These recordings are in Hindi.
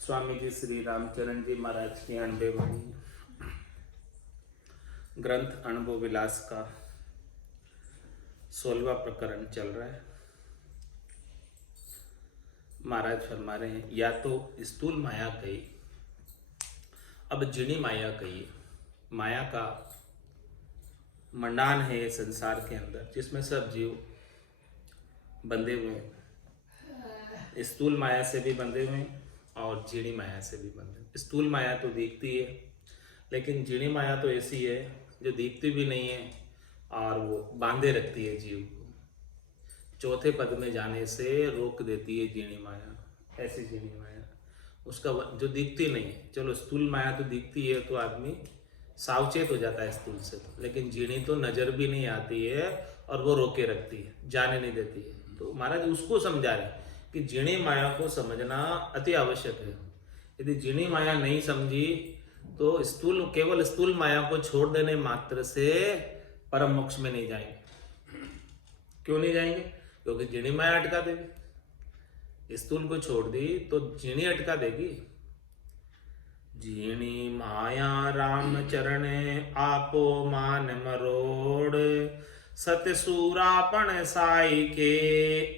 स्वामी जी श्री रामचरण जी महाराज की 90वीं ग्रंथ अनुभव विलास का 16वां प्रकरण चल रहा है। महाराज फरमा रहे हैं, या तो स्थूल माया कही, अब जिणी माया कहिए। माया का मंडान है संसार के अंदर, जिसमें सब जीव बंधे हुए हैं। स्थूल माया से भी बंधे हुए हैं और जिणी माया से भी बंधे हुए। स्थूल माया तो दिखती है, लेकिन जिणी माया तो ऐसी है जो दिखती भी नहीं है और वो बांधे रखती है जीव को। चौथे पद में जाने से रोक देती है जिणी माया। ऐसी जिणी माया उसका जो दिखती नहीं है। चलो स्थूल माया तो दिखती है तो आदमी सावचेत हो जाता है स्थूल से, तो लेकिन जिणी तो नजर भी नहीं आती है और वो रोके रखती है, जाने नहीं देती है। तो महाराज उसको समझा रहे कि जिणी माया को समझना अति आवश्यक है। यदि जिणी माया नहीं समझी तो केवल स्थूल माया को छोड़ देने मात्र से परम मोक्ष में नहीं जाएंगे। क्यों नहीं जाएंगे? क्योंकि जिणी माया अटका देगी। स्थूल को छोड़ दी तो जिणी अटका देगी। जिणी माया राम चरणे आपो मान मरोड़, सत सूरापण साई के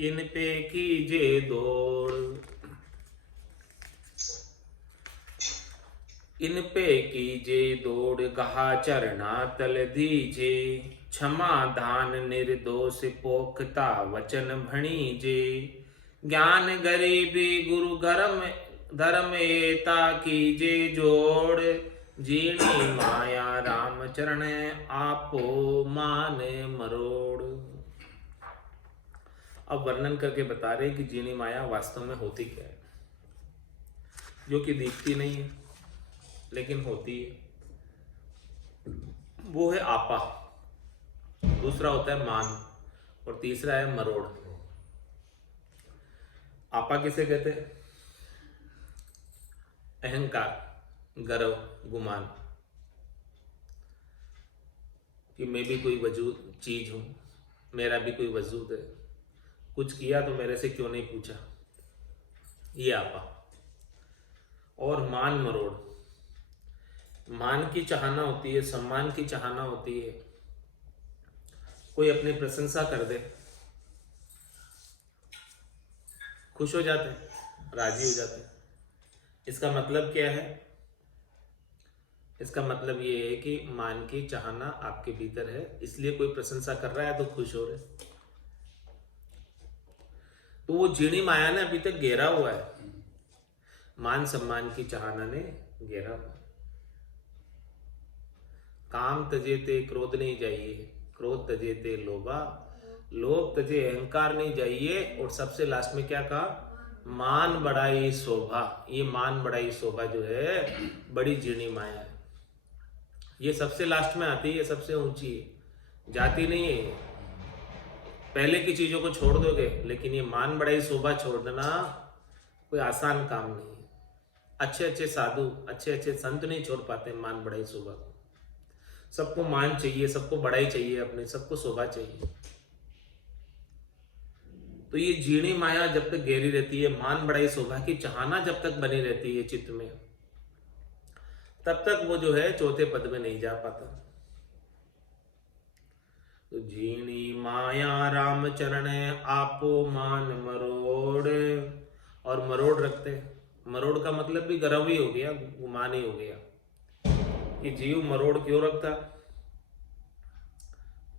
इन पे कीजे दौड़। इन पे कीजे दौड़ गहा चरना तल दीजे, क्षमा दान निर्दोष पोखता वचन भणीजे। ज्ञान गरीबी गुरु धर्म एता कीजे जोड़, जीणी माया राम चरण आपो मान मरोड़। अब वर्णन करके बता रहे कि जीणी माया वास्तव में होती क्या है, जो कि दिखती नहीं है लेकिन होती है। वो है आपा, दूसरा होता है मान और तीसरा है मरोड़। आपा किसे कहते हैं? अहंकार, गर्व, गुमान कि मैं भी कोई वजूद चीज हूं, मेरा भी कोई वजूद है, कुछ किया तो मेरे से क्यों नहीं पूछा, ये आपा। और मान मरोड़, मान की चाहना होती है, सम्मान की चाहना होती है। कोई अपनी प्रशंसा कर दे, खुश हो जाते हैं, राजी हो जाते हैं। इसका मतलब क्या है? इसका मतलब ये है कि मान की चाहना आपके भीतर है, इसलिए कोई प्रशंसा कर रहा है तो खुश हो रहे। तो वो जिणी माया ने अभी तक घेरा हुआ है, मान सम्मान की चाहना ने घेरा हुआ। काम तजे ते क्रोध नहीं जाइए, क्रोध तजे ते लोभा, लोभ तजे अहंकार नहीं जाइए। और सबसे लास्ट में क्या कहा? मान बढ़ाई शोभा। ये मान बढ़ाई शोभा जो है बड़ी जिणी माया है। ये सबसे लास्ट में आती है, सबसे ऊंची है, जाती नहीं है। पहले की चीजों को छोड़ दोगे, लेकिन ये मान बढ़ाई शोभा छोड़ देना कोई आसान काम नहीं है। अच्छे अच्छे साधु, अच्छे अच्छे संत नहीं छोड़ पाते मान बढ़ाई शोभा को। सबको मान चाहिए, सबको बड़ाई चाहिए, अपने सबको शोभा चाहिए। तो ये जीणी माया जब तक गहरी रहती है, मान बड़ाई शोभा की चाहना जब तक बनी रहती है चित्त में, तब तक वो जो है चौथे पद में नहीं जा पाता। तो जीणी माया राम चरण आपो मान मरोड़, और मरोड़ रखते। मरोड़ का मतलब भी गर्व ही हो गया, गुमान ही हो गया कि जीव मरोड़ क्यों रखता?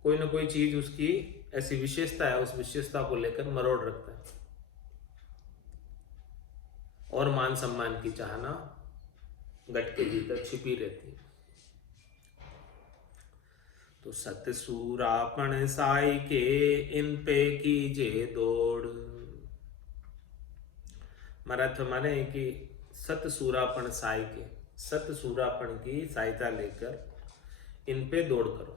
कोई ना कोई चीज उसकी ऐसी विशेषता है, उस विशेषता को लेकर मरोड़ रखता है। और मान सम्मान की चाहना गट के भीतर छिपी रहती है। तो सत सूरापण साई के इन पे कीजे दौड़। महाराज हमारे कि सत सूरापण साई के, सत सूरापण की सहायता लेकर इन पे दौड़ करो,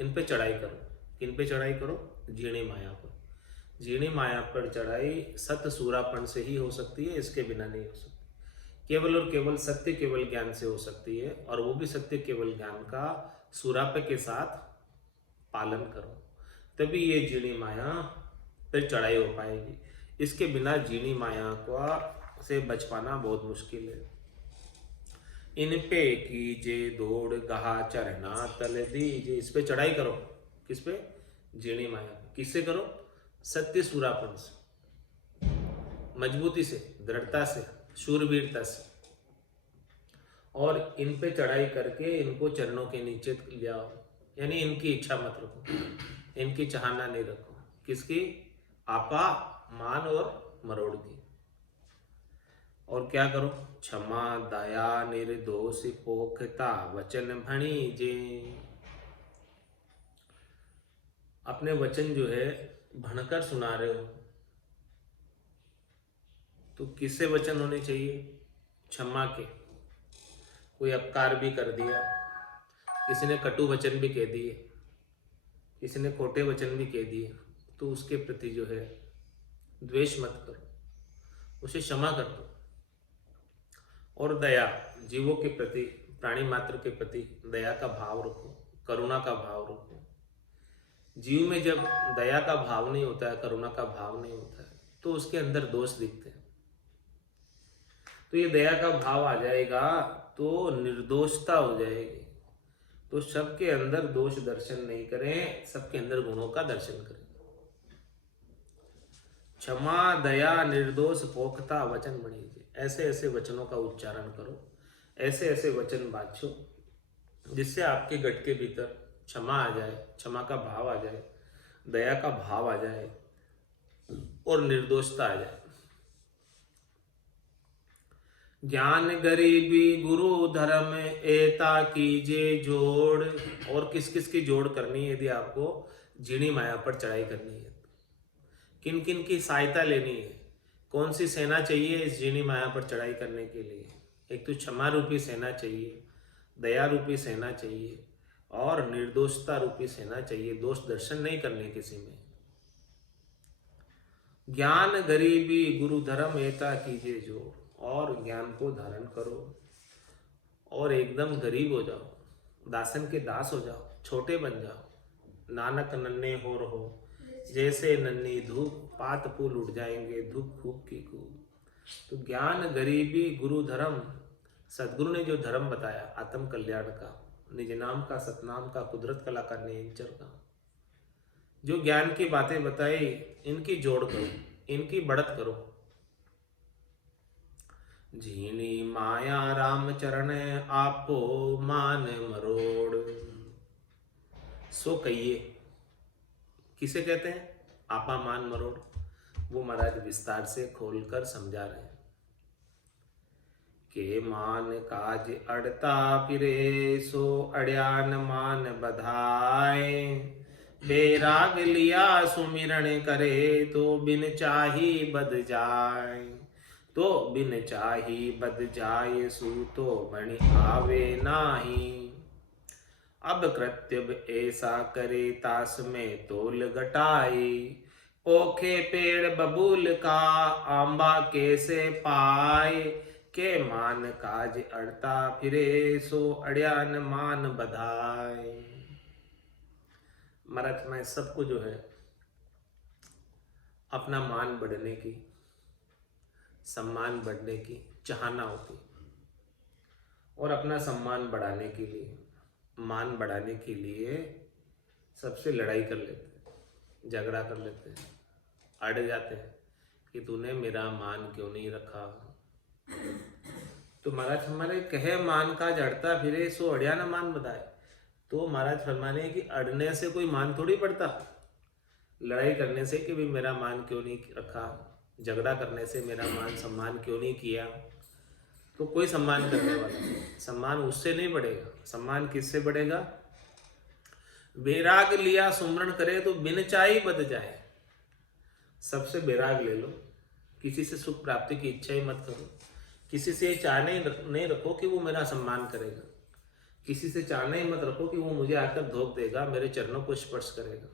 इन पे चढ़ाई करो। किन पे चढ़ाई करो? जीणी माया पर। जीणी माया पर चढ़ाई सत सूरापण से ही हो सकती है, इसके बिना नहीं हो सकती। केवल और केवल सत्य केवल ज्ञान से हो सकती है, और वो भी सत्य केवल ज्ञान का सूरापे के साथ पालन करो, तभी ये जीणी माया पर चढ़ाई हो पाएगी। इसके बिना जीणी माया का से बच पाना बहुत मुश्किल है। इन पे कीजे दौड़ गहा चरना तल दीजे, इस पे चढ़ाई करो। किस पे? जीणी माया। किससे करो? सत्य सुरापन से, मजबूती से, दृढ़ता से, शूरवीरता से। और इन पे चढ़ाई करके इनको चरणों के नीचे ले आओ, यानी इनकी इच्छा मत रखो, इनकी चाहना नहीं रखो। किसकी? आपा, मान और मरोड़ की। और क्या करो? क्षमा दया निर्दोष पोखता वचन भणी जे। अपने वचन जो है भणकर सुना रहे हो, तो किससे वचन होने चाहिए? क्षमा के। कोई अपकार भी कर दिया, किसी ने कटु वचन भी कह दिए, किसी ने खोटे वचन भी कह दिए, तो उसके प्रति जो है द्वेष मत करो, उसे क्षमा कर दो। और दया, जीवों के प्रति, प्राणी मात्र के प्रति दया का भाव रखो, करुणा का भाव रखो। जीव में जब दया का भाव नहीं होता है, करुणा का भाव नहीं होता है, तो उसके अंदर दोष दिखते हैं। तो ये दया का भाव आ जाएगा तो निर्दोषता हो जाएगी। तो सबके अंदर दोष दर्शन नहीं करें, सबके अंदर गुणों का दर्शन करें। क्षमा दया निर्दोष पोखता वचन बणीजे, ऐसे ऐसे वचनों का उच्चारण करो, ऐसे ऐसे वचन बाछो जिससे आपके गट के भीतर क्षमा आ जाए, क्षमा का भाव आ जाए, दया का भाव आ जाए और निर्दोषता आ जाए। ज्ञान गरीबी गुरु धर्म एता कीजे जोड़। और किस किस की जोड़ करनी है? यदि आपको जीणी माया पर चढ़ाई करनी है, किन किन की सहायता लेनी है, कौन सी सेना चाहिए इस जीणी माया पर चढ़ाई करने के लिए? एक तो क्षमा रूपी सेना चाहिए, दया रूपी सेना चाहिए और निर्दोषता रूपी सेना चाहिए। दोष दर्शन नहीं करने किसी में। ज्ञान गरीबी गुरु धर्म एता कीजिए जोड़। और ज्ञान को धारण करो और एकदम गरीब हो जाओ, दासन के दास हो जाओ, छोटे बन जाओ। नानक नन्हे हो रहो जैसे नन्ही धूप, पात फूल उड़ जाएंगे धूप खूब की खूब। तो ज्ञान गरीबी गुरु धर्म, सदगुरु ने जो धर्म बताया आत्म कल्याण का, निज नाम का, सतनाम का, कुदरत कला का, नेचर का, जो ज्ञान की बातें बताई, इनकी जोड़ करो, इनकी बढ़त करो। जीनी माया राम चरण आपो मान मरोड़। सो कहिए, किसे कहते हैं? आपा मान मरोड़। वो महाराज विस्तार से खोलकर समझा रहे हैं के मान काज अड़ता फिरे सो अड़ियान मान बधाए। बेराग लिया सुमिरन करे तो बिन चाही बद जाए। तो बिन चाही बद जाए सू तो बणि आवे नाही। अब कृत्य ऐसा करे तास में तोल घटाई। पोखे पेड़ बबूल का आंबा कैसे पाए। के मान काज अड़ता फिरे सो अड़ियान मान बधाए। महाराज मैं सबको जो है अपना मान बढ़ने की, सम्मान बढ़ने की चाहना होती, और अपना सम्मान बढ़ाने के लिए, मान बढ़ाने के लिए सबसे लड़ाई कर लेते हैं, झगड़ा कर लेते हैं, अड़ जाते हैं कि तूने मेरा मान क्यों नहीं रखा। तो महाराज हमारे कहे मान का जड़ता फिरे सो अड़िया न मान बधाए। तो महाराज फरमाने कि अड़ने से कोई मान थोड़ी पड़ता, लड़ाई करने से कि भी मेरा मान क्यों नहीं रखा, झगड़ा करने से मेरा मान सम्मान क्यों नहीं किया, तो कोई सम्मान करने वाला नहीं। सम्मान उससे नहीं बढ़ेगा। सम्मान किससे बढ़ेगा? बैराग लिया सुमरण करे तो बिन चाही बद जाए। सबसे बैराग ले लो, किसी से सुख प्राप्ति की इच्छा ही मत करो, किसी से चाहने नहीं रखो कि वो मेरा सम्मान करेगा, किसी से चाहना ही मत रखो कि वो मुझे आकर धोख देगा, मेरे चरणों को स्पर्श करेगा।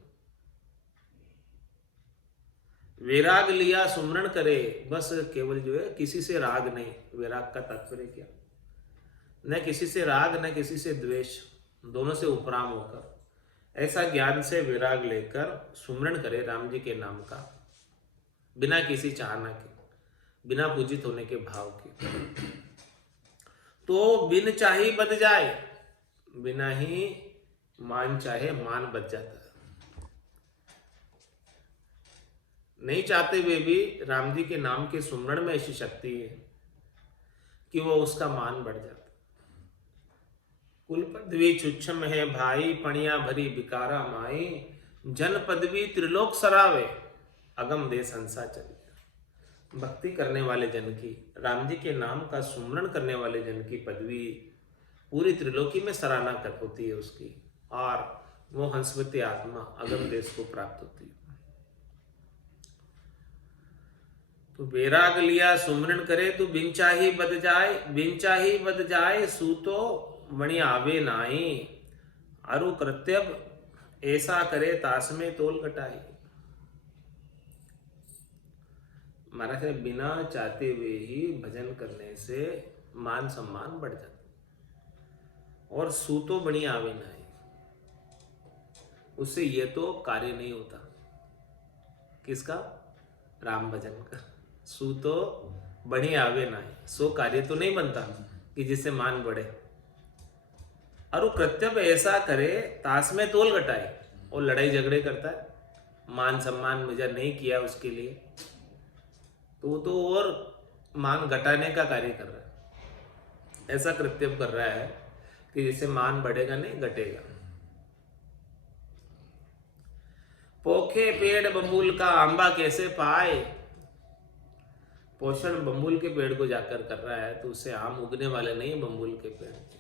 वैराग लिया सुमरण करे, बस केवल जो है किसी से राग नहीं। वैराग का तात्पर्य क्या? न किसी से राग न किसी से द्वेष, दोनों से उपराम होकर ऐसा ज्ञान से वैराग लेकर सुमरण करे राम जी के नाम का, बिना किसी चाहना के। बिना पूजित होने के भाव के। तो बिन चाही बद जाए, बिना ही मान चाहे मान बच जाता है। नहीं चाहते हुए भी राम जी के नाम के सुमरण में ऐसी शक्ति है कि वो उसका मान बढ़ जाता। कुल पदवी छुच्छम है भाई, पणिया भरी बिकारा माई, जन पदवी त्रिलोक सरावे, अगम दे संसा चले। भक्ति करने वाले जन की, राम जी के नाम का सुमरण करने वाले जन की पदवी पूरी त्रिलोकी में सराहना कर होती है उसकी, और वो हंसवती आत्मा अगम देश को प्राप्त होती है। तो बैराग लिया सुमरण करे, तो बिन चाही बद जाए, बिन चाही बद जाए, सूतो मणि आवे नाई, अरु कृत्यब ऐसा करे तास में तोल घटाई। महाराज है, बिना चाहते हुए ही भजन करने से मान सम्मान बढ़ जाता, और सूतो बणी आवे नाई, उससे ये तो कार्य नहीं होता। किसका? राम भजन का। सूतो बणी आवे नाई, सो कार्य तो नहीं बनता कि जिससे मान बढ़े। और वो कर्तव्य ऐसा करे तास में तोल घटाए, और लड़ाई झगड़े करता है, मान सम्मान मुझे नहीं किया उसके लिए, तो वो तो और मान घटाने का कार्य कर रहा है। ऐसा कृत्य कर रहा है कि जिससे मान बढ़ेगा नहीं घटेगा। पोखे पेड़ बबूल का आंबा कैसे पाए, पोषण बम्बुल के पेड़ को जाकर कर रहा है, तो उससे आम उगने वाले नहीं बम्बुल के पेड़ के।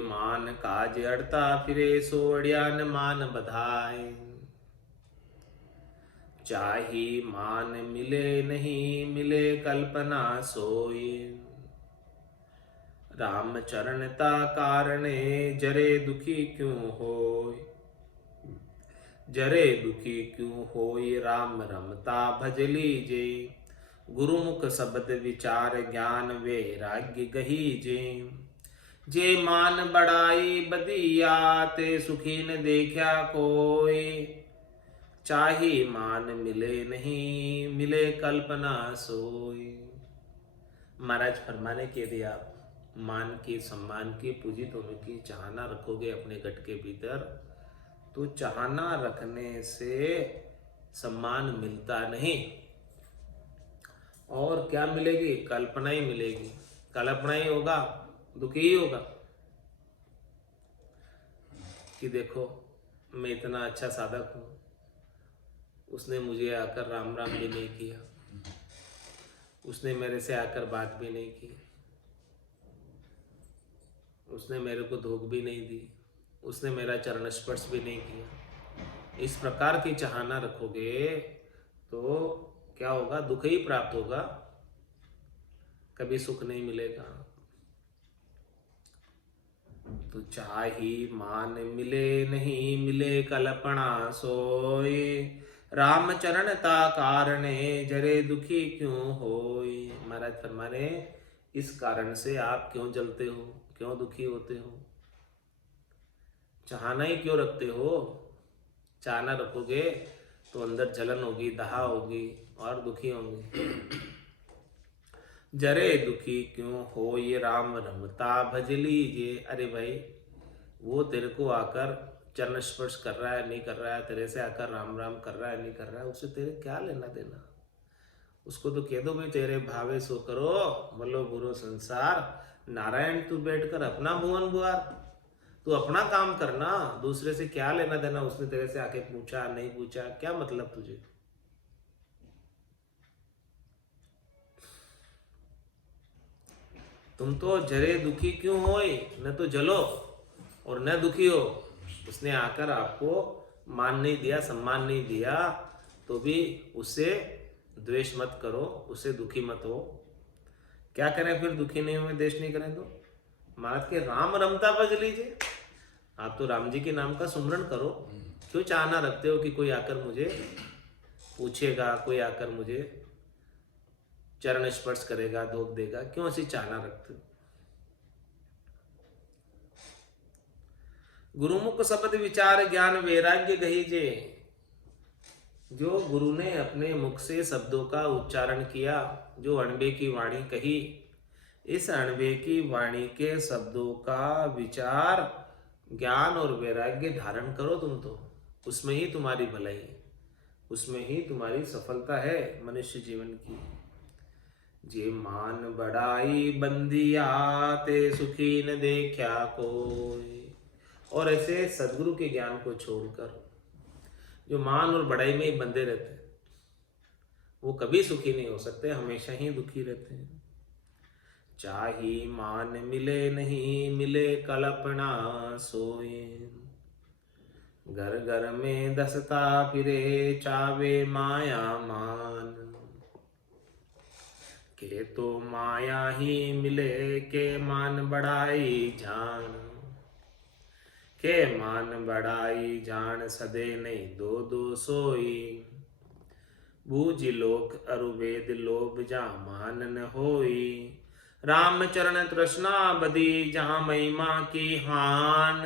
मान काज अड़ता फिरे, सो अड़ियान मान बधाए, चाही मान मिले नहीं मिले कल्पना सोई, राम चरणता कारणे जरे दुखी क्यों होय, जरे दुखी क्यों होय, राम रमता भज लीजे, गुरुमुख शब्द विचार ज्ञान वैराग्य गहीजे, जे मान बढ़ाई बदिया ते सुखी न देखा कोई, चाहे मान मिले नहीं मिले कल्पना सोई। महाराज फरमाने के यदि आप मान की, सम्मान की, पूजित होने की चाहना रखोगे अपने गट के भीतर, तो चाहना रखने से सम्मान मिलता नहीं, और क्या मिलेगी? कल्पना ही मिलेगी। कल्पना ही होगा, दुखी ही होगा कि देखो मैं इतना अच्छा साधक हूं, उसने मुझे आकर राम राम भी नहीं किया, उसने मेरे से आकर बात भी नहीं की, उसने मेरे को धोख भी नहीं दी, उसने मेरा चरण स्पर्श भी नहीं किया। इस प्रकार की चाहना रखोगे तो क्या होगा? दुख ही प्राप्त होगा, कभी सुख नहीं मिलेगा। तो चाही मान मिले नहीं मिले कल्पना सोए, राम चरण ता कारणे जरे दुखी क्यों होय। महाराज फरमाने, इस कारण से आप क्यों जलते हो, क्यों दुखी होते हो, चाहना ही क्यों रखते हो? चाहना रखोगे तो अंदर जलन होगी, दहा होगी, और दुखी होंगे। जरे दुखी क्यों हो ये राम रमता भज लीजिए। अरे भाई, वो तेरे को आकर चरण स्पर्श कर रहा है नहीं कर रहा है, तेरे से आकर राम राम कर रहा है नहीं कर रहा है, उससे तेरे क्या लेना देना? उसको तो कह दो भाई तेरे भावे सो करो, बोलो बुरो संसार, नारायण तू बैठकर अपना भुवन बुआर, तू अपना काम करना, दूसरे से क्या लेना देना? उसने तेरे से आके पूछा नहीं पूछा, क्या मतलब तुझे? तुम तो जरे दुखी क्यों होए, न तो जलो और न दुखी हो। उसने आकर आपको मान नहीं दिया, सम्मान नहीं दिया, तो भी उससे द्वेष मत करो, उससे दुखी मत हो। क्या करें फिर? दुखी नहीं हुए, द्वेष नहीं करें तो महाराज के राम रमता भज लीजिए। आप तो राम जी के नाम का सुमरण करो। क्यों चाहना रखते हो कि कोई आकर मुझे पूछेगा, कोई आकर मुझे चरण स्पर्श करेगा, धोख देगा? क्यों ऐसी चाहना रखते हो? गुरुमुख शब्द विचार ज्ञान वैराग्य गहीजे। जो गुरु ने अपने मुख से शब्दों का उच्चारण किया, जो अणबे की वाणी कही, इस अणबे की वाणी के शब्दों का विचार, ज्ञान और वैराग्य धारण करो तुम तो, उसमें ही तुम्हारी भलाई है, उसमें ही तुम्हारी सफलता है मनुष्य जीवन की। जे मान बढ़ाई बंदिया ते सुखी न देखा कोई। और ऐसे सदगुरु के ज्ञान को छोड़कर जो मान और बढ़ाई में ही बंधे रहते हैं, वो कभी सुखी नहीं हो सकते, हमेशा ही दुखी रहते हैं। चाही मान मिले नहीं मिले कल्पना सोए, घर घर में दसता फिरे चावे माया मान। के तो माया ही मिले के मान बढ़ाई जान, के मान बढ़ाई जान सदे नहीं दो दो सोई। बूझ लोक अरुवेद लोभ जहाँ मान न होई, राम चरण तृष्णा बदी जहाँ महिमा की हान।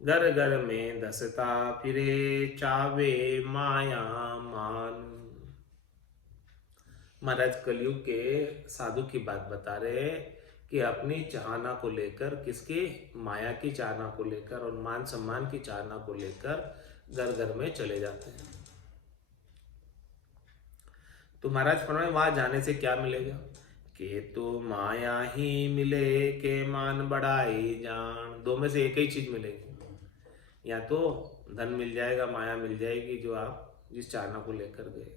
घर घर में दसता फिरे चावे माया मान। महाराज कलयुग के साधु की बात बता रहे कि अपनी चाहना को लेकर, किसकी, माया की चाहना को लेकर और मान सम्मान की चाहना को लेकर घर घर में चले जाते हैं। तो महाराज फरमाए वहां जाने से क्या मिलेगा? के तो माया ही मिले के मान बढ़ाई जान। दो में से एक ही चीज मिलेगी, या तो धन मिल जाएगा, माया मिल जाएगी जो आप जिस चाहना को लेकर गए,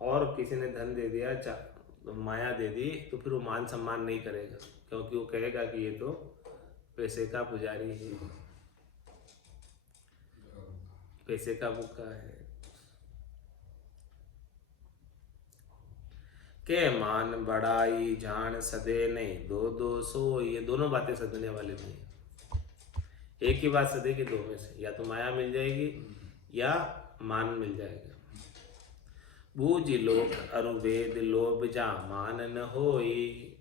और किसी ने धन दे दिया, माया दे दी, तो फिर वो मान सम्मान नहीं करेगा, क्योंकि वो कहेगा कि ये तो पैसे का पुजारी है, पैसे का भूखा है। के मान बढ़ाई जान सदे नहीं दो दो सो। ये दोनों बातें सदने वाले नहीं, एक ही बात सदेगी दो में से, या तो माया मिल जाएगी या मान मिल जाएगा। बूझ लोक अरुवेद लोभ जा मान न होई।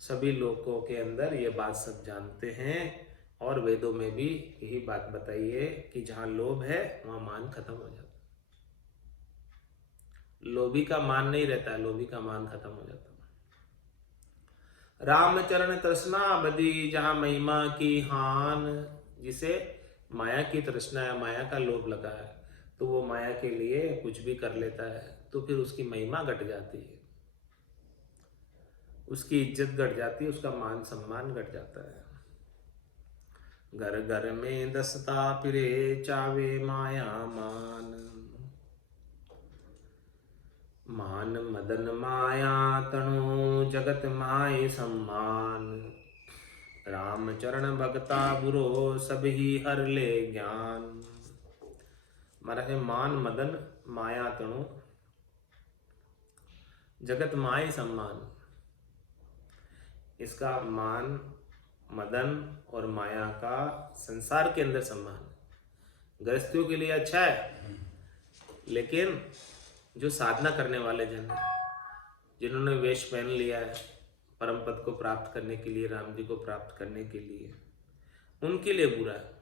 सभी लोगों के अंदर ये बात सब जानते हैं, और वेदों में भी यही बात बताई है कि जहां लोभ है वहां मान खत्म हो जाता है। लोभी का मान नहीं रहता है, लोभी का मान खत्म हो जाता है। रामचरण तृष्णा बदी जहां महिमा की हान। जिसे माया की तृष्णा है, माया का लोभ लगा है, तो वो माया के लिए कुछ भी कर लेता है, तो फिर उसकी महिमा घट जाती है, उसकी इज्जत घट जाती है, उसका मान सम्मान घट जाता है। घर घर में दसता फिरे चावे माया मान। मान मदन माया तनु जगत माय सम्मान। राम चरण भगता बुरो सब ही हर ले ज्ञान। महाराज मान मदन माया तनु जगत माय सम्मान। इसका मान, मदन और माया का संसार के अंदर सम्मान गृहस्थियों के लिए अच्छा है, लेकिन जो साधना करने वाले जन हैं, जिन्होंने वेश पहन लिया है परम पद को प्राप्त करने के लिए, राम जी को प्राप्त करने के लिए, उनके लिए बुरा है।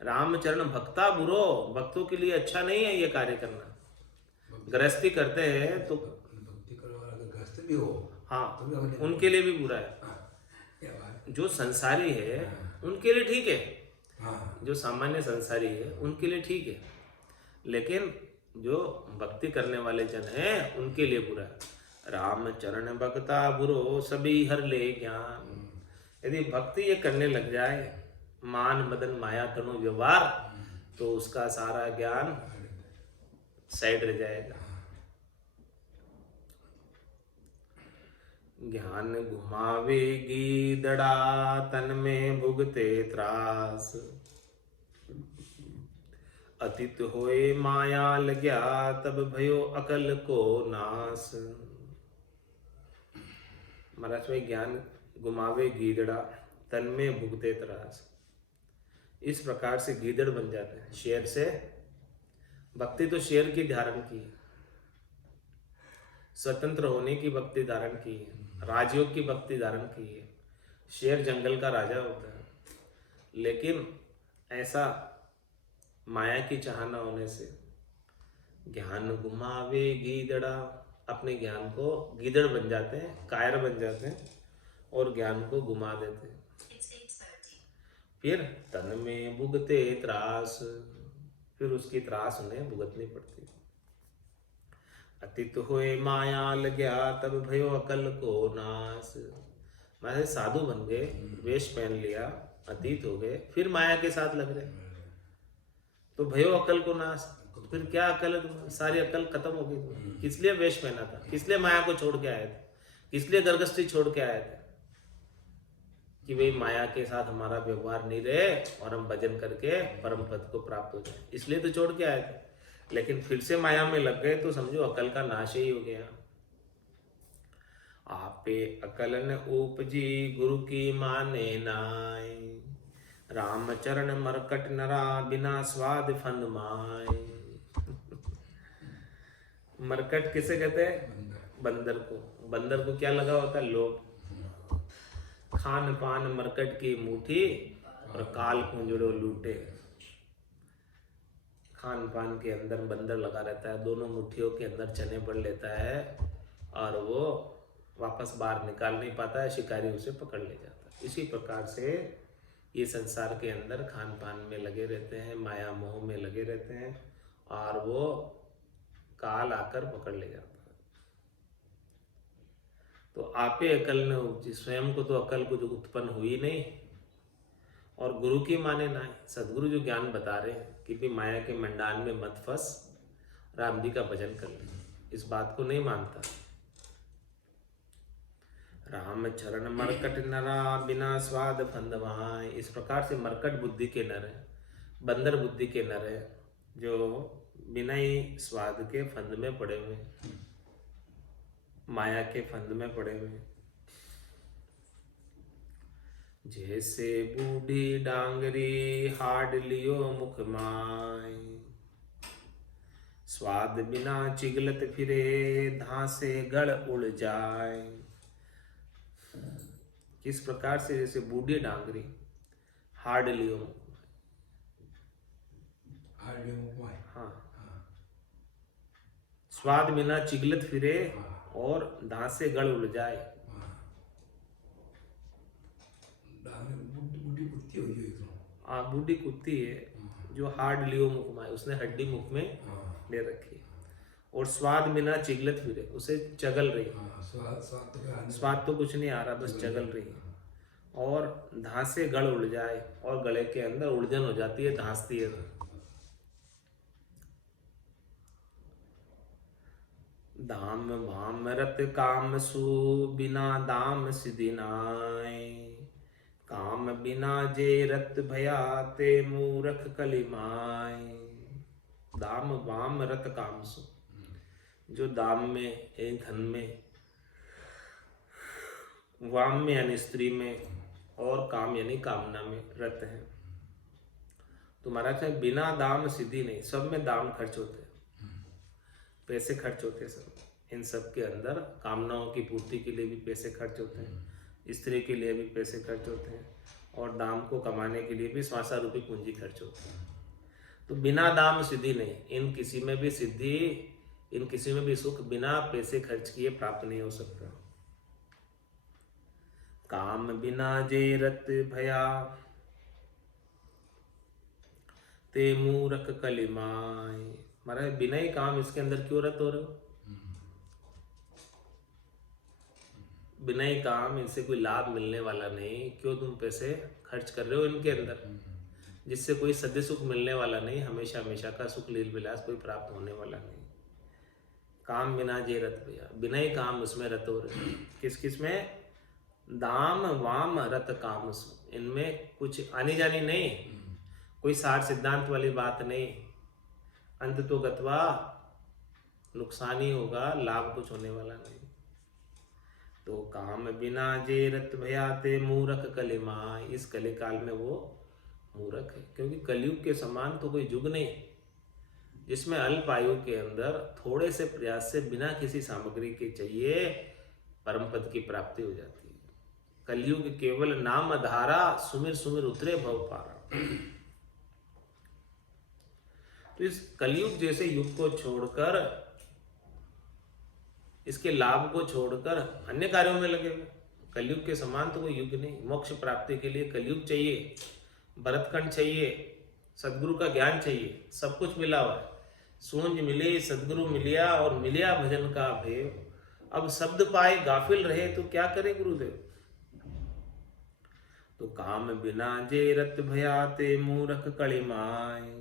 रामचरण भक्ता बुरो, भक्तों के लिए अच्छा नहीं है ये कार्य करना। गृहस्थी करते हैं तो भक्ति करने वाला गृहस्थ भी हो, हाँ, उनके लिए भी बुरा है। जो संसारी है उनके लिए ठीक है, जो सामान्य संसारी है उनके लिए ठीक है, लेकिन जो भक्ति करने वाले जन हैं उनके लिए बुरा है। राम चरण भक्ता बुरो सभी हर ले ज्ञान। यदि भक्ति ये करने लग जाए, मान मदन माया तनु व्यवहार, तो उसका सारा ज्ञान साइड रह जाएगा। ज्ञान घुमावेगी दड़ा तन में भुगते त्रास। अतीत होए माया लग्या तब भयो अकल को नास। महाराज में ज्ञान घुमावे गीदड़ा तन में भुगते त्रास। इस प्रकार से गीदड़ बन जाते हैं, शेर से। भक्ति तो शेर की धारण की है, स्वतंत्र होने की भक्ति धारण की है, राजयोग की भक्ति धारण की है। शेर जंगल का राजा होता है, लेकिन ऐसा माया की चाहना होने से ज्ञान गुमावे गीदड़ा, अपने ज्ञान को गीदड़ बन जाते हैं, कायर बन जाते हैं और ज्ञान को गुमा देते हैं। फिर तन में भुगते त्रास, फिर उसकी त्रास उन्हें भुगतनी पड़ती है। अतीत होए माया लग्या, तब भयो अकल को नाश। माया साधु बन गए, वेश पहन लिया, अतीत हो गए, फिर माया के साथ लग रहे, तो भयो अकल को नाश। फिर क्या अकल है तुम्हारी? सारी अकल खत्म हो गई तुम्हारी। किस लिए वेश पहना था? किस लिए माया को छोड़ के आए थे? किस लिए गर्गस्थी छोड़ के आए थे? कि भाई माया के साथ हमारा व्यवहार नहीं रहे और हम भजन करके परम पद को प्राप्त हो जाए, इसलिए तो छोड़ के आए थे। लेकिन फिर से माया में लग गए तो समझो अकल का नाश ही हो गया। आपे अकल न उपजी, गुरु की माने नाय। राम चरण मरकट नरा, बिना स्वाद फंद माय। मरकट किसे कहते हैं? बंदर को। बंदर को क्या लगा होता है? लोभ। खान पान मरकट की मुट्ठी और काल कुंजड़ो लूटे। खान पान के अंदर बंदर लगा रहता है, दोनों मुट्ठियों के अंदर चने पड़ लेता है और वो वापस बाहर निकाल नहीं पाता है, शिकारी उसे पकड़ ले जाता है। इसी प्रकार से ये संसार के अंदर खान पान में लगे रहते हैं, माया मोह में लगे रहते हैं और वो काल आकर पकड़ ले जाता है। तो आपे अकल न उपजी, स्वयं को तो अकल कुछ उत्पन्न हुई नहीं, और गुरु की माने ना। सदगुरु जो ज्ञान बता रहे हैं कि भी माया के मंडाल में मत फंस, राम जी का भजन कर ले, इस बात को नहीं मानता। राम चरण मरकट नरा, बिना स्वाद फंद वहां। इस प्रकार से मरकट बुद्धि के नर है, बंदर बुद्धि के नर है, जो बिना ही स्वाद के फंद में पड़े हुए, माया के फंद में पड़े हुए। जैसे बूढ़ी डांगरी, हाड लियो मुख माय। स्वाद बिना चिगलत फिरे, धांसे गड़ उड़ जाए। किस प्रकार से? जैसे बूढ़ी डांगरी, हाड लियो मुख माय। हाँ, स्वाद बिना चिगलत फिरे और धांसे गड़ उड़ जाए। बूढ़ी कुत्ती है जो हाड लियो मुख माय, उसने हड्डी मुख में ले रखी है और स्वाद बिना चिगलत फिरे, उसे चगल रही है। स्वाद तो कुछ नहीं आ रहा, बस चगल रही है। और धांसे गड़ उड़ जाए, और गले के अंदर उलझन हो जाती है, धांसती है। दाम वाम रत काम सु, बिना दाम सिद्धि नाय। काम बिना जे रत भया, ते मूरख कलिमाय। दाम वाम रत काम सु, जो दाम में एक धन में, वाम में यानी स्त्री में, और काम यानी कामना में रत है। तो महाराज है बिना दाम सिद्धि नहीं। सब में दाम खर्च होते हैं, पैसे खर्च होते हैं सब। इन सब के अंदर कामनाओं की पूर्ति के लिए भी पैसे खर्च होते हैं, स्त्री के लिए भी पैसे खर्च होते हैं, और दाम को कमाने के लिए भी श्वासा रूपी पूंजी खर्च होती है। तो बिना दाम सिद्धि नहीं। इन किसी में भी सिद्धि, इन किसी में भी सुख बिना पैसे खर्च किए प्राप्त नहीं हो सकता। काम बिना जे रत भया, ते मूरख कलिमाय। महाराज बिना ही काम, इसके अंदर क्यों रत हो रहे हो? बिना ही काम, इनसे कोई लाभ मिलने वाला नहीं, क्यों तुम पैसे खर्च कर रहे हो इनके अंदर, जिससे कोई सद्य सुख मिलने वाला नहीं, हमेशा हमेशा का सुख लील विलास कोई प्राप्त होने वाला नहीं। काम बिना जे रत भैया, बिना ही काम उसमें रत हो रहे। किस किस में? दाम वाम रत काम, इनमें कुछ आनी जानी नहीं, कोई सार सिद्धांत वाली बात नहीं। अंत तो गत्वा नुकसान ही होगा, लाभ कुछ होने वाला नहीं। तो काम बिना जे रत भया, ते मूरख कलिमा। इस कलिकाल में वो मूर्ख है, क्योंकि कलयुग के समान तो कोई युग नहीं जिसमें अल्प आयु के अंदर थोड़े से प्रयास से बिना किसी सामग्री के चाहिए परम पद की प्राप्ति हो जाती है। कलयुग केवल नाम धारा, सुमिर सुमिर उतरे भव पारा। तो इस कलयुग जैसे युग को छोड़कर, इसके लाभ को छोड़कर अन्य कार्यों में लगे हुए। कलयुग के समान तो कोई युग नहीं। मोक्ष प्राप्ति के लिए कलयुग चाहिए, भरतखंड चाहिए, सदगुरु का ज्ञान चाहिए, सब कुछ मिला हुआ है। सूंझ मिली सदगुरु मिलिया और मिलिया भजन का भेव। अब शब्द पाए गाफिल रहे तो क्या करे गुरुदेव। तो काम बिना जे रत भयाते मूरख कलिमाय।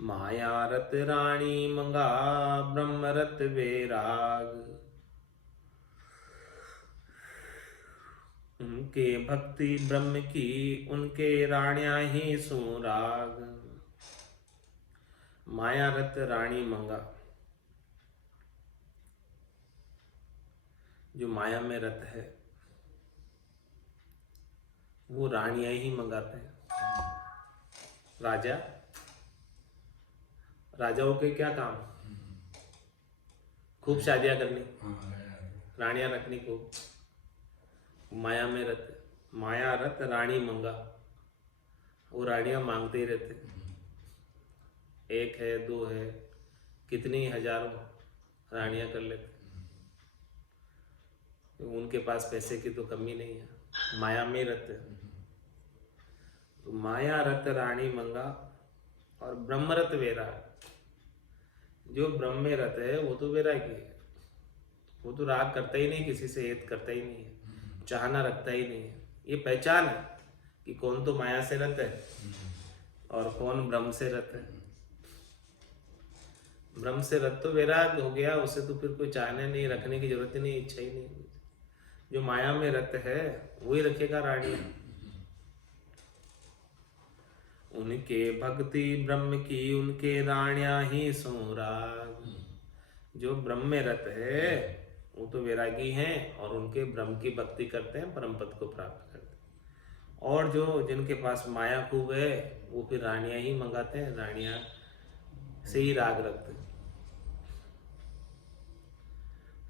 माया रत रानी मंगा ब्रह्म रत वैराग। उनके भक्ति ब्रह्म की उनके राणिया ही सुराग। माया रत रानी मंगा, जो माया में रत है वो रानियां ही मंगाते हैं। राजाओं के क्या काम, खूब शादियां करनी, रानियां रखनी खूब। माया में रत, माया रत रानी मंगा, वो रानियां मांगते ही रहते। एक है, दो है, कितनी हजारों रानियां कर लेते। उनके पास पैसे की तो कमी नहीं है, माया में रत। तो माया रत रानी मंगा और ब्रह्मरत वैराग। जो ब्रह्म में रत है वो तो वैरागी है। वो तो राग करता ही नहीं, किसी से हेत करता ही नहीं है, चाहना रखता ही नहीं है। ये पहचान है कि कौन तो माया से रत है और कौन ब्रह्म से रत है। ब्रह्म से रत तो वैराग हो गया, उसे तो फिर कोई चाहने नहीं, रखने की जरूरत ही नहीं, इच्छा ही नहीं। जो माया में रत है वही रखेगा रानी। उनके भक्ति ब्रह्म की उनके राणिया ही सुराग। जो ब्रह्म में रत है वो तो वैरागी हैं और उनके ब्रह्म की भक्ति करते हैं, परम पद को प्राप्त करते हैं। और जो जिनके पास माया खूब है वो फिर रानियां ही मंगाते हैं, रानियां से ही राग रखते हैं।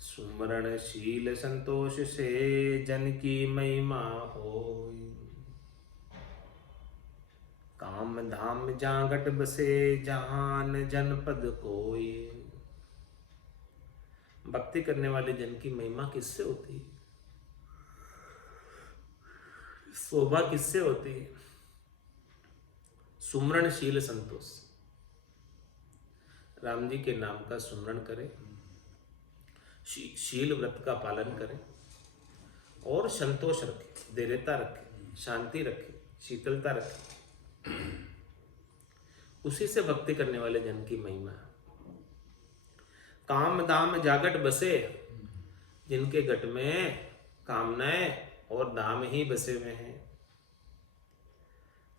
सुमरण शील संतोष से जन की महिमा होई। काम धाम जागट बसे जहान जनपद कोई। भक्ति करने वाले जन की महिमा किससे होती है, शोभा किससे होती है। सुमरण शील संतोष, राम जी के नाम का सुमरण करें, शील व्रत का पालन करें और संतोष रखें, धैर्यता रखें, शांति रखें, शीतलता रखें। उसी से भक्ति करने वाले जन की महिमा है। काम दाम जागट बसे, जिनके गट में कामनाएं और दाम ही बसे हुए हैं।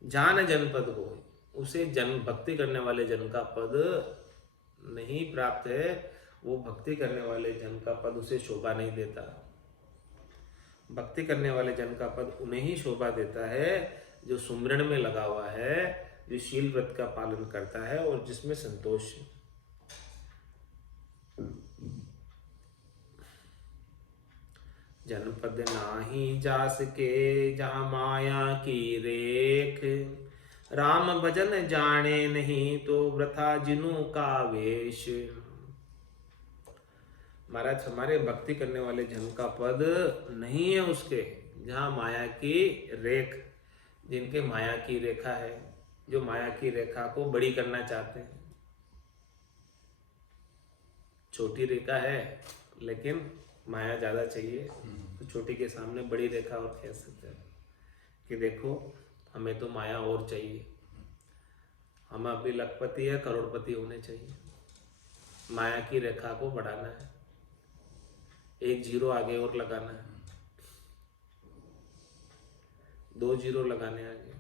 जान जनपद हो, उसे जन भक्ति करने वाले जन का पद नहीं प्राप्त है। वो भक्ति करने वाले जन का पद उसे शोभा नहीं देता। भक्ति करने वाले जन का पद उन्हें ही शोभा देता है जो सुमरण में लगा हुआ है, जो शील व्रत का पालन करता है और जिसमें संतोष है। जनपद नाही जास के जहाँ माया की रेख। राम भजन जाने नहीं तो वृथा जिनु का वेश। महाराज हमारे भक्ति करने वाले जन का पद नहीं है उसके जहाँ माया की रेख, जिनके माया की रेखा है, जो माया की रेखा को बड़ी करना चाहते हैं। छोटी रेखा है लेकिन माया ज्यादा चाहिए, तो छोटी के सामने बड़ी रेखा और कह सकते हैं कि देखो हमें तो माया और चाहिए, हम अभी लखपति है, करोड़पति होने चाहिए। माया की रेखा को बढ़ाना है, एक जीरो आगे और लगाना है, 2 जीरो लगाने आगे।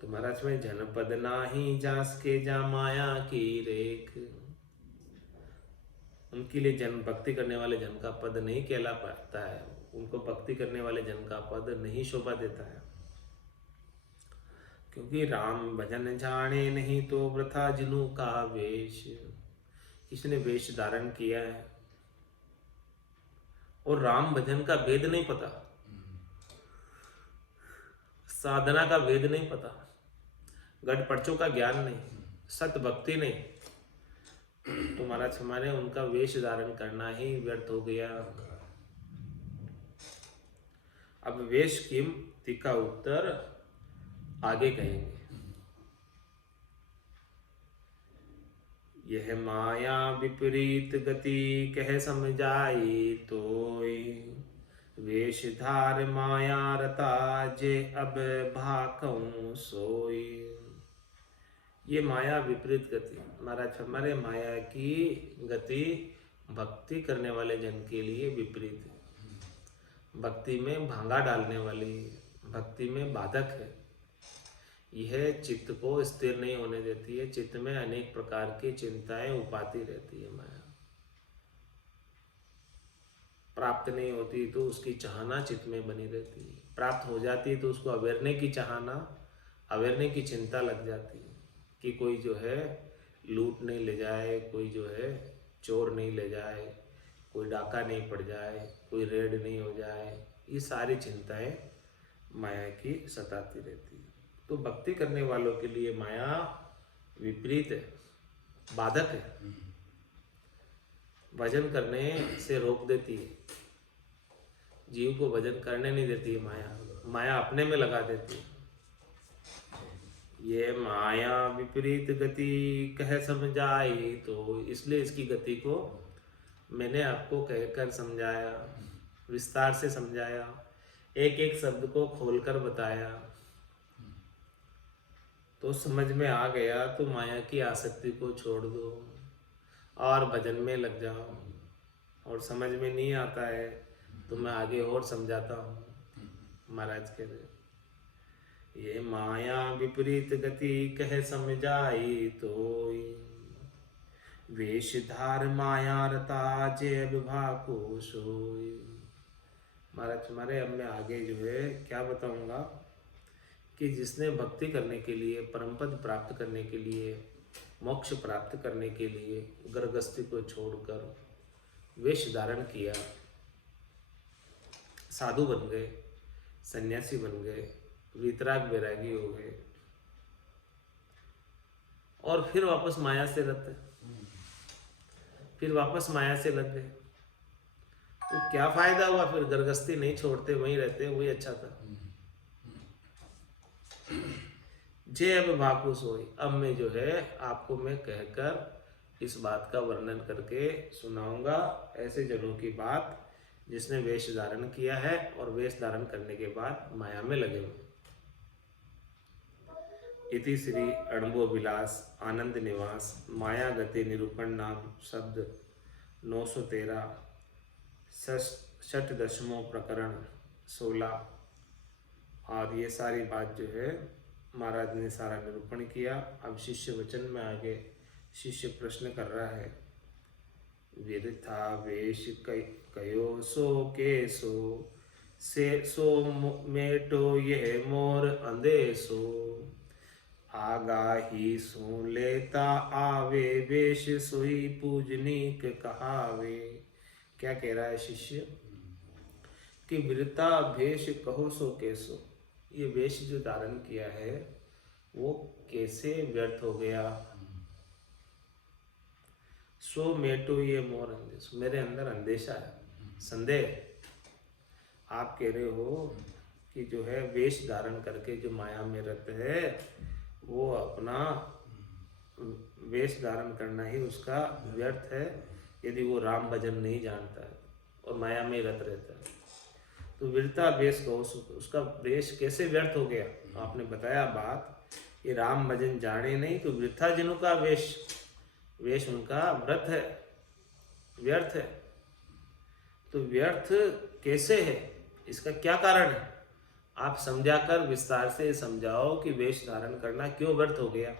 तो महाराज में जनपद नाही जास के जा माया की रेख। उनके लिए जन भक्ति करने वाले जन का पद नहीं कहला पाता है, उनको भक्ति करने वाले जन का पद नहीं शोभा देता है। क्योंकि राम भजन जाने नहीं तो वृथा जिनु का वेश। किसने वेश धारण किया है और राम भजन का भेद नहीं पता, साधना का भेद नहीं पता, गढ़ का ज्ञान नहीं, सत भक्ति नहीं, तो महाराज हमारे उनका वेश धारण करना ही व्यर्थ हो गया। अब वेश कीमती का उत्तर आगे कहेंगे। यह माया विपरीत गति कह समझाई तोय, वेश धार माया रता जे अब भाकऊं सोई। ये माया विपरीत गति, महाराज हमारे माया की गति भक्ति करने वाले जन के लिए विपरीत है, भक्ति में भांगा डालने वाली, भक्ति में बाधक है। यह चित्त को स्थिर नहीं होने देती है, चित्त में अनेक प्रकार की चिंताएं उपाती रहती है। माया प्राप्त नहीं होती तो उसकी चाहना चित्त में बनी रहती है, प्राप्त हो जाती है तो उसको अवेरने की चाहना, अवेरने की चिंता लग जाती है कि कोई जो है लूट नहीं ले जाए, कोई जो है चोर नहीं ले जाए, कोई डाका नहीं पड़ जाए, कोई रेड नहीं हो जाए। ये सारी चिंताएं माया की सताती रहती है। तो भक्ति करने वालों के लिए माया विपरीत है, बाधक है, भजन करने से रोक देती है, जीव को भजन करने नहीं देती है। माया अपने में लगा देती है। ये माया विपरीत गति कह समझाई, तो इसलिए इसकी गति को मैंने आपको कहकर समझाया, विस्तार से समझाया, एक एक शब्द को खोलकर बताया, तो समझ में आ गया। तो माया की आसक्ति को छोड़ दो और भजन में लग जाओ। और समझ में नहीं आता है तो मैं आगे और समझाता हूँ। महाराज कह रहे ये माया विपरीत गति कह समझाई तोय, वेश धार माया रता जे विभा को सोई। महाराज हमारे अब मैं आगे जो है क्या बताऊंगा कि जिसने भक्ति करने के लिए, परम पद प्राप्त करने के लिए, मोक्ष प्राप्त करने के लिए गर्भस्थी को छोड़कर वेश धारण किया, साधु बन गए, सन्यासी बन गए, वितराग वैरागी हो गए, और फिर वापस माया से रते, फिर वापस माया से लग गए, तो क्या फायदा हुआ? फिर गर्भस्थी नहीं छोड़ते, वहीं रहते, वही अच्छा था। जे अब भाकू सोई। अब मैं जो है आपको मैं कहकर इस बात का वर्णन करके सुनाऊंगा, ऐसे जनों की बात जिसने वेश धारण किया है और वेश धारण करने के बाद माया में लगे हुए। इति श्री अणुभव विलास आनंद निवास माया गति निरूपण नाम शब्द 913 षष्ठदशमों प्रकरण 16। और ये सारी बात जो है महाराज ने सारा निरूपण किया। अब शिष्य वचन में आगे शिष्य प्रश्न कर रहा है। विरथा वेश कयो सो केसो से सो मेटो यह मोर अंदेसो, आगा ही सो लेता आवे वेश सोई पूजनीक कहावे। क्या कह रहा है शिष्य कि विरता वेश कहो सो केसो, ये वेश जो धारण किया है वो कैसे व्यर्थ हो गया। सो मेटो ये मोर अंदेश, मेरे अंदर अंदेशा है, संदेह। आप कह रहे हो कि जो है वेश धारण करके जो माया में रहते है वो अपना वेश धारण करना ही उसका व्यर्थ है, यदि वो राम भजन नहीं जानता है और माया में रत रहता है। तो वीरता वेश को उसका वेश कैसे व्यर्थ हो गया? आपने बताया बात, ये राम भजन जाने नहीं तो वृथा जनों का वेश उनका व्रत है, व्यर्थ है। तो व्यर्थ कैसे है, इसका क्या कारण है? आप समझाकर विस्तार से समझाओ कि वेश धारण करना क्यों व्यर्थ हो गया।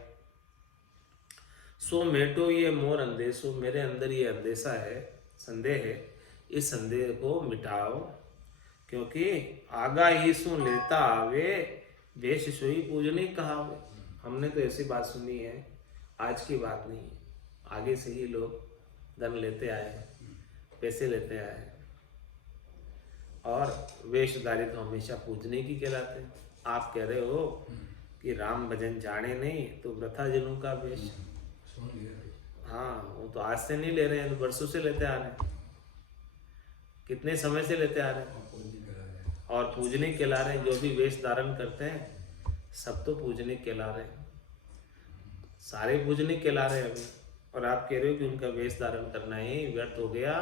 सो मेटो ये मोर अंदेशो, मेरे अंदर ये अंदेशा है, संदेह है, इस संदेह को मिटाओ। क्योंकि आगा ही सुन लेता आवे वेश सोई पूजनी कहावे। हमने तो ऐसी बात सुनी है, आज की बात नहीं है, आगे से ही लोग धन लेते आए, पैसे लेते आए, और वेशधारी तो हमेशा पूजने की कहलाते हैं। आप कह रहे हो कि राम भजन जाने नहीं तो वृथा जनू का वेश। सुन लिया। हाँ, वो तो आज से नहीं ले रहे हैं, तो बरसों से लेते आ रहे हैं, कितने समय से लेते आ रहे हैं। और पूजनी करा रहे हैं। और पूजने कहला रहे हैं, जो भी वेश धारण करते हैं सब तो पूजने कहला रहे हैं, सारे पूजने कहला रहे हैं अभी। और आप कह रहे हो कि उनका वेश धारण करना ही व्यर्थ हो गया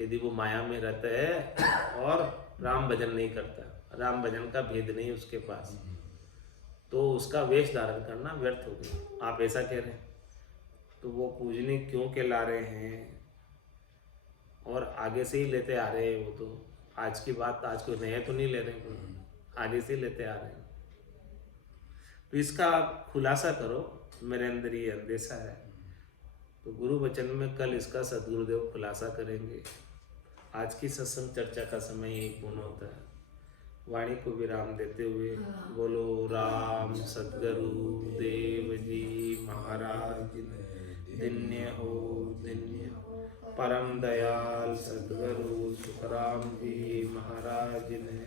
यदि वो माया में रहता है और राम भजन नहीं करता, राम भजन का भेद नहीं उसके पास, तो उसका वेश धारण करना व्यर्थ हो गया, आप ऐसा कह रहे हैं। तो वो पूजने क्यों कहला रहे हैं, और आगे से ही लेते आ रहे हैं। वो तो आज की बात, आज कोई नया तो नहीं ले रहे हैं, आगे से ही लेते आ रहे हैं। तो इसका आप खुलासा करो, मेरे अंदर ये अंदेशा है। तो गुरु वचन में कल इसका सदगुरुदेव खुलासा करेंगे। आज की सत्संग चर्चा का समय यही पूर्ण होता है। वाणी को विराम देते हुए बोलो राम सद्गुरु देव जी महाराज धन्य हो, धन्य हो। परम दयाल सद्गुरु सुखराम जी महाराज ने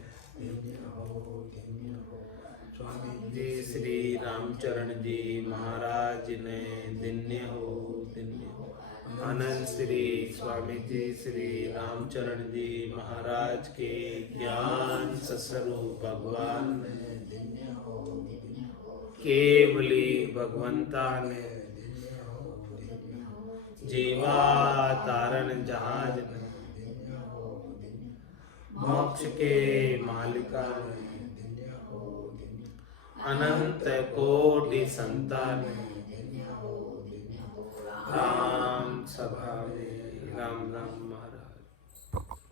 स्वामी जी श्री रामचरण जी महाराज ने धन्य हो, धन्य हो। आनंद श्री स्वामी जी श्री रामचरण जी महाराज के ज्ञान सस्वरूप भगवान ने केवली भगवंता ने जीवा तारण जहाज ने मोक्ष के मालिका ने अनंत कोटि संतान राम सभा में राम राम